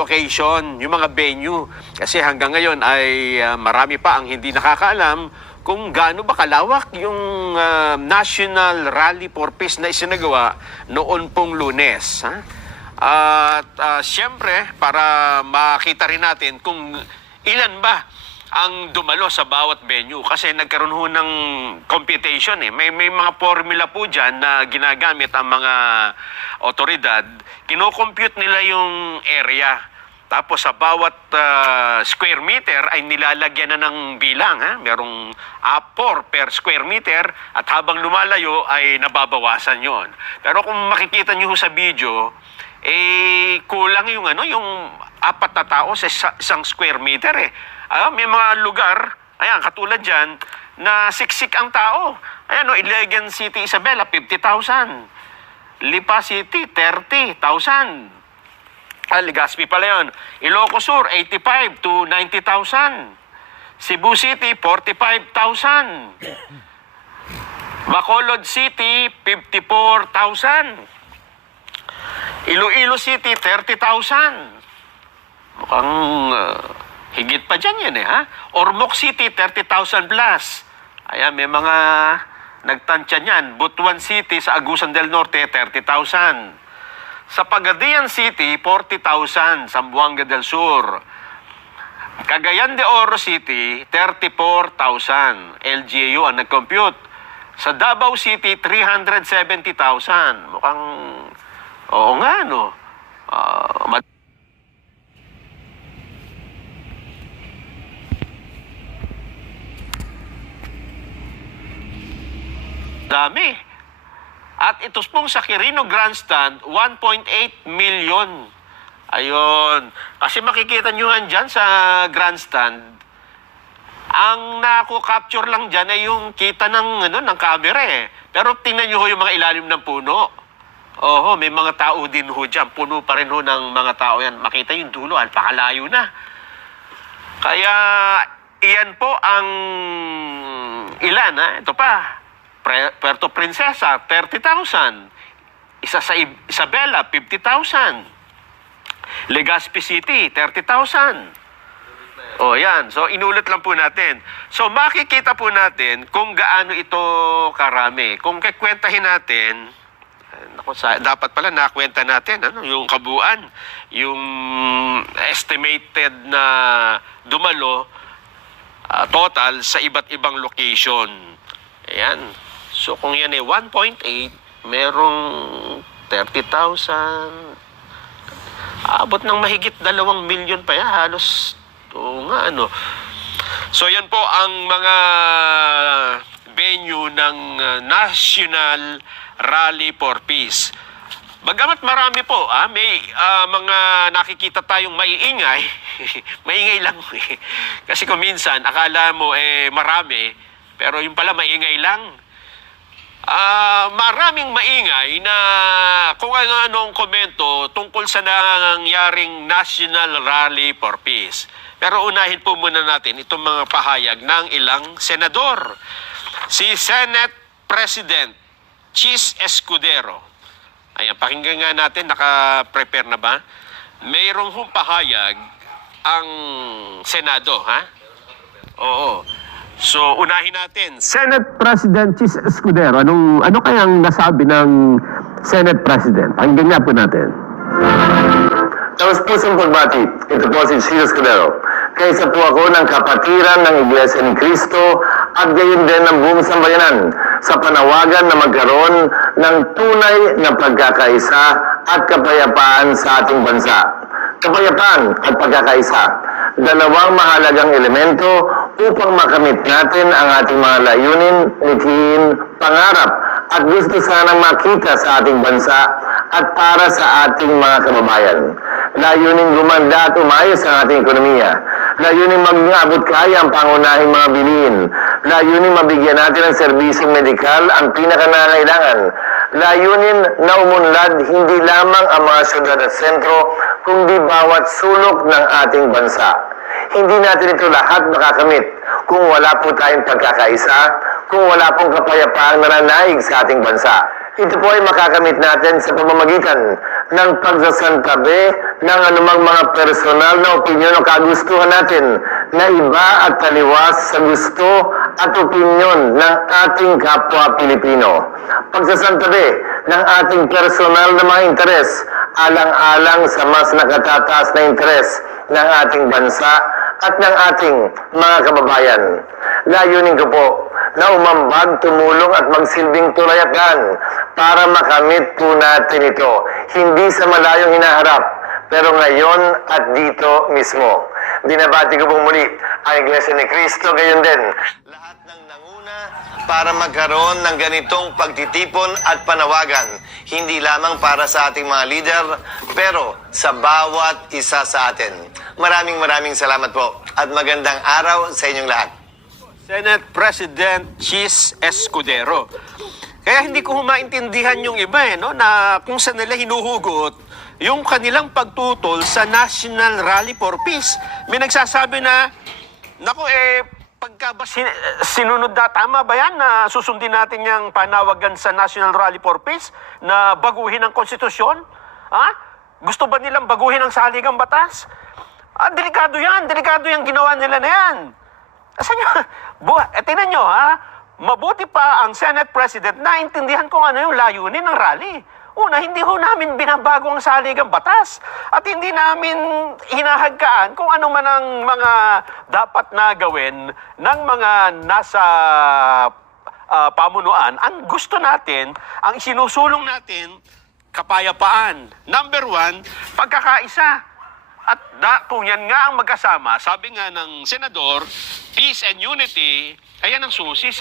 location, yung mga venue. Kasi hanggang ngayon ay marami pa ang hindi nakakaalam kung gaano ba kalawak yung National Rally for Peace na isinagawa noon pong Lunes. Ha? At siyempre, para makita rin natin kung ilan ba ang dumalo sa bawat venue. Kasi nagkaroon ho ng computation eh. May mga formula po dyan na ginagamit ang mga otoridad. Kino-compute nila yung area. Tapos sa bawat square meter ay nilalagyan na ng bilang. Ha? Merong 4 per square meter at habang lumalayo ay nababawasan yon. Pero kung makikita nyo sa video, kulang yung yung 4 na tao sa isang square meter eh. May mga lugar, ayan, katulad dyan, na siksik ang tao. Ayan, Iligan City, Isabela, 50,000. Lipa City, 30,000. Legazpi pala yun. Ilocos Sur, 85 to 90,000. Cebu City, 45,000. Bacolod City, 54,000. Iloilo City, 30,000. Mukhang higit pa dyan yan eh, ha? Ormoc City, 30,000 plus. Ayan, may mga nagtansya niyan. Butuan City sa Agusan del Norte, 30,000. Sa Pagadian City, 40,000. Zamboanga del Sur. Cagayan de Oro City, 34,000. LGU ang nag-compute. Sa Davao City, 370,000. Mukhang, oo nga, no? Dami. At ito pong sa Quirino Grandstand, 1.8 million. Ayun. Kasi makikita nyo dyan sa grandstand, ang naku-capture lang dyan ay yung kita ng camera eh. Pero tingnan nyo yung mga ilalim ng puno. Oho, may mga tao din ho dyan. Puno pa rin ho ng mga tao yan. Makita yung dulo, alpakalayo na. Kaya, iyan po ang ilan, ha? Ito pa. Puerto Princesa, 30,000. Isa sa Isabela, 50,000. Legazpi City, 30,000. O yan, so inulit lang po natin. So makikita po natin kung gaano ito karami. Kung kikwentahin natin, dapat pala nakwenta natin yung kabuuan, yung estimated na dumalo total sa iba't ibang location. Ayan. So kung yan 1.8, merong 30,000. Abot ng mahigit 2 milyon pa yan. Halos, nga So yan po ang mga venue ng National Rally for Peace. Bagamat marami po, may mga nakikita tayong maiingay. Maingay lang eh. Kasi kung minsan, akala mo marami, pero yung pala maingay lang. Maraming maingay na kung ano-anong komento tungkol sa nangyaring National Rally for Peace. Pero unahin po muna natin itong mga pahayag ng ilang senador. Si Senate President Chis Escudero. Ayan, pakinggan nga natin, naka-prepare na ba? Mayroong pahayag ang Senado, ha? Oo. So, unahin natin. Senate President Chis Escudero, ano kayang nasabi ng Senate President? Pakinggan nga po natin. Tapos pusong pagbati, ito po si Chis Escudero. Kaysa po ako ng kapatiran ng Iglesia ni Cristo at gayon din ng buong sambayanan sa panawagan na magkaroon ng tunay na pagkakaisa at kapayapaan sa ating bansa. Kapayapaan at pagkakaisa, dalawang mahalagang elemento upang makamit natin ang ating mga layunin, mithiin, pangarap at gusto sanang makita sa ating bansa at para sa ating mga kababayan. Layunin gumanda at umayos ang ating ekonomiya. Layunin mag-abot kaya ang pangunahing mga bilihin. Layunin mabigyan natin ng serbisyong medikal ang pinakanangailangan. Layunin na umunlad hindi lamang ang mga syudad at sentro, kundi bawat sulok ng ating bansa. Hindi natin ito lahat makakamit kung wala po tayong pagkakaisa, kung wala pong kapayapaang nananaig sa ating bansa. Ito po ay makakamit natin sa pamamagitan ng pagsasantabi ng anumang mga personal na opinyon o kagustuhan natin na iba at taliwas sa gusto at opinyon ng ating kapwa Pilipino. Pagsasantabi ng ating personal na mga interes alang-alang sa mas nakatataas na interes ng ating bansa at ng ating mga kababayan. Layunin ko po na umambag, tumulong at magsilbing tulayakan para makamit po natin ito. Hindi sa malayong hinaharap, pero ngayon at dito mismo. Binabati ko pong muli ang Iglesia ni Cristo, gayon din lahat ng nanguna para magkaroon ng ganitong pagtitipon at panawagan, hindi lamang para sa ating mga leader, pero sa bawat isa sa atin. Maraming salamat po at magandang araw sa inyong lahat. Senate President Chis Escudero. Kaya hindi ko maintindihan yung iba no, na kung saan nila hinuhugot yung kanilang pagtutol sa National Rally for Peace. May nagsasabi na, naku pagka ba sinunod na, tama ba yan na susundin natin yung panawagan sa National Rally for Peace na baguhin ang konstitusyon? Ha? Gusto ba nilang baguhin ang saligang batas? Delikado yung ginawa nila na yan. Asan nyo? Tingnan nyo, ha? Mabuti pa ang Senate President na intindihan kung ano yung layunin ng rally. Una, hindi ho namin binabago ang saligang batas. At hindi namin hinahagkaan kung ano man ang mga dapat na gawin ng mga nasa pamunuan. Ang gusto natin, ang sinusulong natin, kapayapaan. Number 1, pagkakaisa. At kung yan nga ang magkasama, sabi nga ng senador, peace and unity, ayan ang susi sa